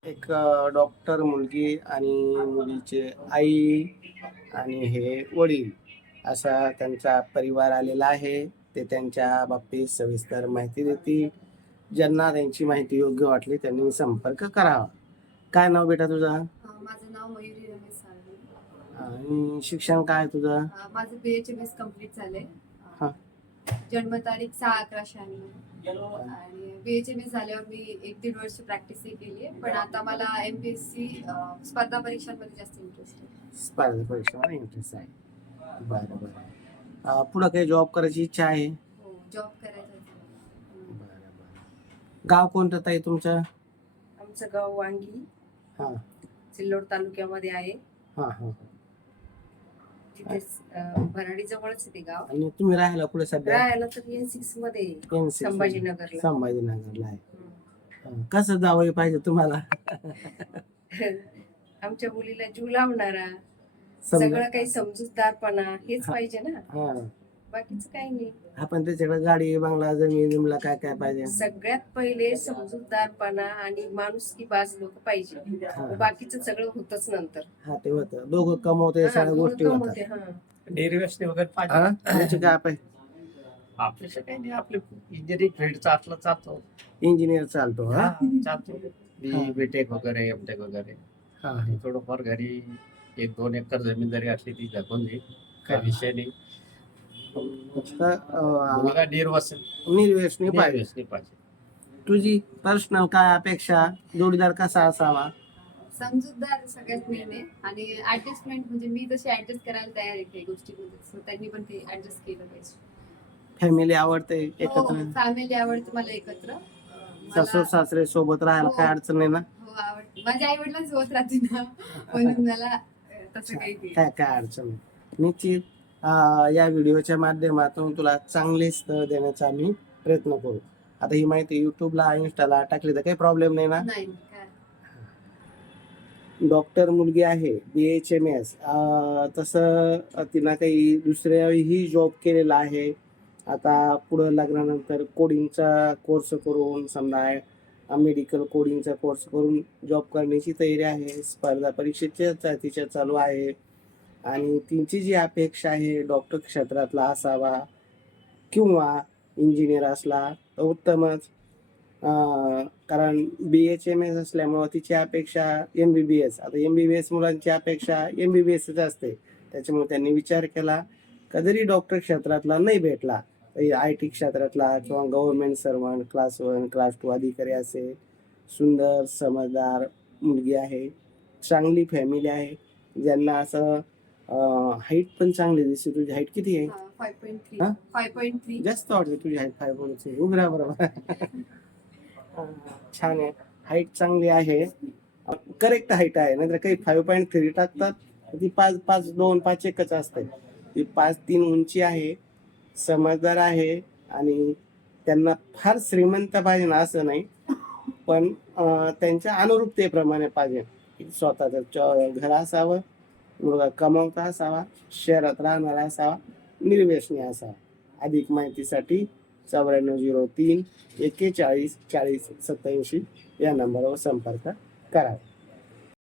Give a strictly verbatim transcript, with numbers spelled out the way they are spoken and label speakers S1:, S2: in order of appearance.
S1: एक अ, डॉक्टर मुलगी आणि मुलीचे आई आणि हे वडील असा त्यांचा परिवार आलेला आहे. ते त्यांच्या बाबतीत सविस्तर माहिती देतील. ज्यांना त्यांची माहिती योग्य वाटली त्यांनी संपर्क करावा. काय नाव बेटा तुझं?
S2: अ, माझं नाव मयुरी रमेश साळवे.
S1: आणि शिक्षण काय तुझं?
S2: अ, माझं बी-एच-एम-एस कंप्लीट झालंय.
S1: हां.
S2: जन्मतारीख सहा अकरा शहाण्णव आणि बी-एच-एम-एस झाल्यावर मी एक दीड वर्ष प्रॅक्टिसही केली आहे. पण आता मला एम-पी-एस-सी स्पर्धा परीक्षांमध्ये जास्त इंटरेस्ट आहे.
S1: स्पर्धा परीक्षेमध्ये इंटरेस्ट आहे. बरं बरं. अ, पुढं काही जॉब करायची इच्छा आहे?
S2: हो, जॉब करायचा आहे.
S1: बरं बरं. गाव कोणतं ताई तुमचं?
S3: आमचं गाव वांगी
S1: हां
S3: सिल्लोड तालुक्यामध्ये आहे.
S1: हां हां.
S3: तिथेच अं, भराडी जवळच आहे ते गाव.
S1: आणि तुम्ही राहायला कुठे सध्या?
S3: राहायला तर एन सिक्स मध्ये आहे,
S1: एन सिक्स
S3: संभाजीनगरला.
S1: संभाजीनगरला आहे.
S3: हम्म.
S1: हं. कसं जावं पाहिजे तुम्हाला?
S3: आमच्या मुलीला जीव लावणारा,
S1: समजा
S3: सगळं काही समजूतदारपणा हेच
S1: हा.
S3: पाहिजे ना,
S1: हां.
S3: बाकीचं काही नाही.
S1: आपण त्याच्याकडे गाडी, बंगला, जमीन, जमीला काय काय पाहिजे?
S3: सगळ्यात पहिले समजूतदारपणा आणि माणुसकी बाज लोक पाहिजे.
S1: हा.
S3: बाकीचं सगळं होतच नंतर.
S1: हा ते होतं. दोघं कमवते
S3: हा,
S1: सगळ्या
S3: दोन
S1: गोष्टी
S3: कम
S1: होतात.
S3: होते, हा.
S4: डेरिवेशन वगैरे पाहिजे.
S1: हा? त्याची काय पाहिजे?
S4: आपल्याला काही नाही, आपले इंजिनिअरिंग फील्डचा असलं चालतो.
S1: इंजिनियर चालतो. हा
S4: हा, चालतो.
S1: हा.
S4: बी बीटेक वगैरे एमटेक वगैरे
S1: हा
S4: आणि थोडंफार घरी एक दोन एकर जमीन जरी असली ती जगून जाईल, काही विषय नाही.
S1: तर, अं,
S4: मुलगा निर्वसन
S1: निर्व्यसनी पाहिजे.
S4: निर्व्यसनी पाहिजे.
S1: तुझी पर्सनल काय अपेक्षा? जोडीदार कसा असावा?
S2: समजूतदार सगळ्यात मेन आहे आणि ऍडजस्टमेंट म्हणजे मी जशी ऍडजस्ट करायला तयार आहे काही गोष्टीमध्ये, सो त्यांनी पण ते ऍडजस्ट केलं पाहिजे.
S1: फॅमिली आवडते एकत्र?
S2: फॅमिली आवडते मला एकत्र. अ,
S1: सासू
S2: मला-
S1: सासरे सोबत राहायला काय अडचण नाही ना?
S2: हो, आवडते. माझ्या आई वडिलांसोबत राहते ना, म्हणून मला अ, तसं काही नाही.
S1: काय काय अडचण नाही. निश्चित अं, या व्हिडिओच्या माध्यमातून तुला चांगले स्थळ देण्याचा आम्ही प्रयत्न करू. आता ही माहिती युट्यूबला इन्स्टाला टाकली तर काही प्रॉब्लेम नाही ना?
S2: नाही काय.
S1: डॉक्टर मुलगी आहे, बी एच एम एस. तसं तिनं काही दुसऱ्याही जॉब केलेला आहे. आता पुढं लग्नानंतर कोडिंगचा कोर्स करून समजा मेडिकल कोडिंगचा कोर्स करून जॉब करण्याची तयारी आहे. स्पर्धा परीक्षेच्या तिच्या चालू आहे आणि तिची जी अपेक्षा आहे डॉक्टर क्षेत्रातला असावा किंवा इंजिनियर असला तर उत्तमच. अं, कारण बी एच एम एस असल्यामुळं तिची अपेक्षा एम बी बी एस. आता एम बी बी एस मुलांची अपेक्षा एम बी बी एसच असते. त्याच्यामुळे त्यांनी विचार केला का जरी डॉक्टर क्षेत्रातला नाही भेटला तरी आय टी क्षेत्रातला किंवा government servant class one class two अधिकारी असेल. सुंदर समजदार मुलगी आहे, चांगली फॅमिली आहे. ज्यांना असं हाईट पण चांगली दिसते. तुझी हाईट किती आहे?
S2: फाय पॉईंट थ्री
S1: हा?
S2: फाय पॉईंट थ्री
S1: जास्त वाटते तुझी हाईट. फाय पॉईंट थ्री उघडा बरोबर. छान आहे, हाईट चांगली आहे, करेक्ट हाईट आहे. नाहीतर काही फाईव्ह पॉईंट थ्री टाकतात ती पाच पाच दोन पाच एकच असते. ती पाच तीन उंची आहे, समजदार आहे आणि त्यांना फार श्रीमंत पाहिजे ना असं नाही, पण अं, त्यांच्या अनुरूपतेप्रमाणे पाहिजे. स्वतःचं घर असावं, मुलगा कमावता असावा, शहरात राहणारा असावा, निर्व्यसनी असावा. अधिक माहितीसाठी चौऱ्याण्णव झिरो तीन एक्केचाळीस चाळीस सत्याऐंशी या नंबरवर संपर्क करा.